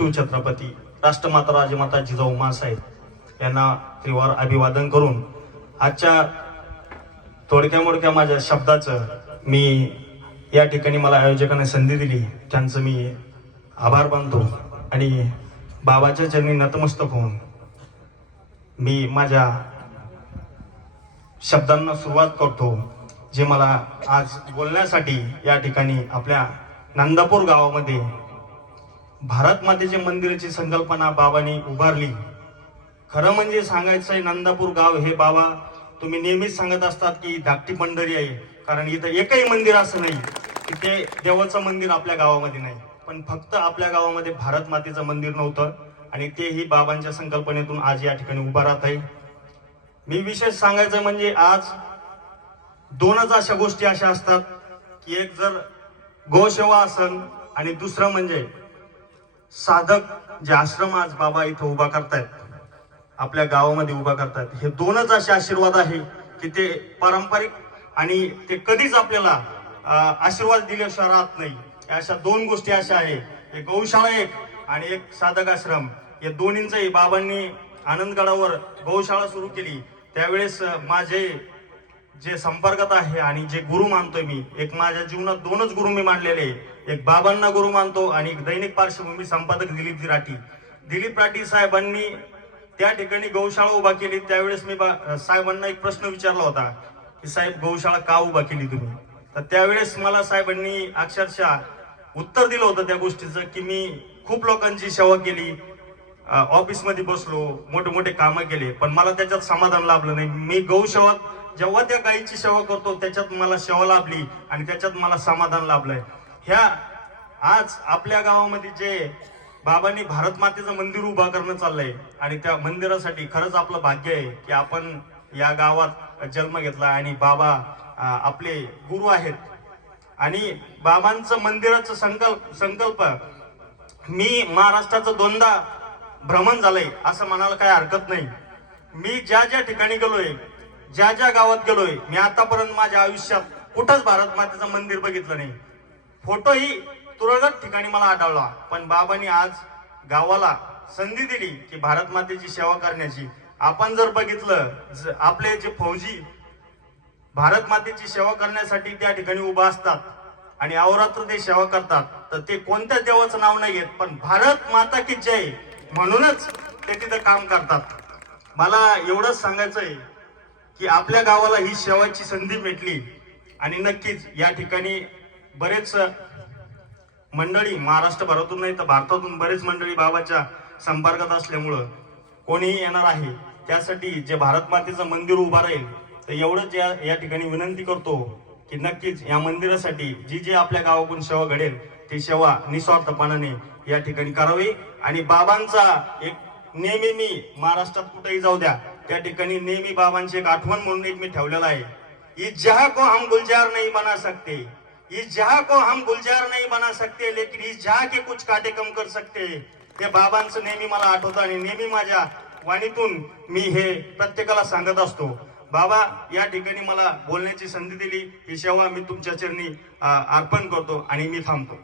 शिवछत्रपती राष्ट्रमाता राजमाता जिजाऊ मासाहेब यांना त्रिवार अभिवादन करून आजच्या थोडक्या मोडक्या माझ्या शब्दाचं मी या ठिकाणी मला आयोजकांनी संधी दिली. त्यांचं मी आभार मानतो आणि बाबाच्या चरणी नतमस्तक होऊन मी माझ्या शब्दांना सुरुवात करतो जे मला आज बोलण्यासाठी या ठिकाणी आपल्या नंदापूर गावामध्ये भारत मातेचे मंदिराची संकल्पना बाबांनी उभारली खरं म्हणजे सांगायचं आहे नंदापूर गाव हे बाबा तुम्ही नेहमीच सांगत असतात की धाकटी पंढरी आहे कारण इथं एकही मंदिर असं नाही की ते देवाचं मंदिर आपल्या गावामध्ये नाही. पण फक्त आपल्या गावामध्ये भारत मातेचं मंदिर नव्हतं आणि तेही बाबांच्या संकल्पनेतून आज या ठिकाणी उभा राहत आहे. मी विशेष सांगायचं म्हणजे आज दोनच अशा गोष्टी अशा असतात की एक जर गोसेवा असन आणि दुसरं म्हणजे साधक जे आश्रम आज बाबा इथं उभा करतायत आपल्या गावामध्ये उभा करतायत हे दोनच असे आशीर्वाद आहे की ते पारंपरिक आणि ते कधीच आपल्याला आशीर्वाद दिल्याशिवाय राहत नाही. अशा दोन गोष्टी अशा आहे. एक गौशाळा एक आणि एक साधक आश्रम. या दोन्हींचंही बाबांनी आनंदगडावर गौशाळा सुरू केली. त्यावेळेस माझे जे संपर्कात आहे आणि जे गुरु मानतोय मी एक माझ्या जीवनात दोनच गुरु मी मानलेले एक बाबांना गुरु मानतो आणि एक दैनिक पार्श्वभूमी संपादक दिलीप राठी दिलीप राठी साहेबांनी त्या ठिकाणी गौशाळा उभा केली. त्यावेळेस मी बा- साहेबांना एक प्रश्न विचारला होता की साहेब गौशाळा का उभा केली तुम्ही? तर त्यावेळेस मला साहेबांनी अक्षरशः उत्तर दिलं होतं त्या गोष्टीचं की मी खूप लोकांची सेवा केली. ऑफिसमध्ये बसलो मोठे मोठे कामं केले पण मला त्याच्यात समाधान लाभलं नाही. मी गौसेवा जेव्हा त्या गायीची सेवा करतो त्याच्यात मला सेवा लाभली आणि त्याच्यात मला समाधान लाभलंय. ह्या आज आपल्या गावामध्ये जे बाबांनी भारत मातेचं मंदिर उभा करणं चाललंय आणि त्या मंदिरासाठी खरंच आपलं भाग्य आहे की आपण या गावात जन्म घेतला आणि बाबा आपले गुरु आहेत. आणि बाबांचं मंदिराचं संकल्प संकल्प मी महाराष्ट्राचं दोनदा भ्रमण झालंय असं म्हणायला काही हरकत नाही. मी ज्या ज्या ठिकाणी गेलोय ज्या ज्या गावात गेलोय मी आतापर्यंत माझ्या आयुष्यात कुठंच भारत मातेचं मंदिर बघितलं नाही. फोटोही तुरळक ठिकाणी मला आढळला पण बाबांनी आज गावाला संधी दिली की भारत मातेची सेवा करण्याची. आपण जर बघितलं ज- आपले जे फौजी भारत मातेची सेवा करण्यासाठी त्या ठिकाणी उभा असतात आणि अवरात्र ते सेवा करतात तर ते कोणत्या देवाचं नाव नाही घेत पण भारत माता की जय म्हणूनच ते तिथं काम करतात. मला एवढंच सांगायचं आहे की आपल्या गावाला ही सेवाची संधी भेटली. आणि नक्कीच या ठिकाणी बरेच मंडळी महाराष्ट्रभरातून नाही तर भारतातून बरेच मंडळी बाबाच्या संपर्कात असल्यामुळं कोणीही येणार आहे. त्यासाठी जे भारत मातेचं मंदिर उभा राहील तर एवढंच या या ठिकाणी विनंती करतो की नक्कीच या मंदिरासाठी जी जी आपल्या गावाकडून सेवा घडेल ती सेवा निस्वार्थपणाने या ठिकाणी करावी. आणि बाबांचा एक नेहमी मी महाराष्ट्रात कुठेही जाऊ द्या त्या ठिकाणी नेहमी बाबांची एक आठवण म्हणून एक मी ठेवलेला आहे. इस जहा को हम गुलजार नहीं बना सकते इस जहा को हम गुलजार नहीं बना सकते लेकिन ही जहा के कुछ काटे कम कर सकते. ते बाबांचं नेहमी मला आठवतं आणि नेहमी माझ्या वाणीतून मी हे प्रत्येकाला सांगत असतो. बाबा या ठिकाणी मला बोलण्याची संधी दिली. ही सेवा मी तुमच्या चरणी अर्पण करतो आणि मी थांबतो.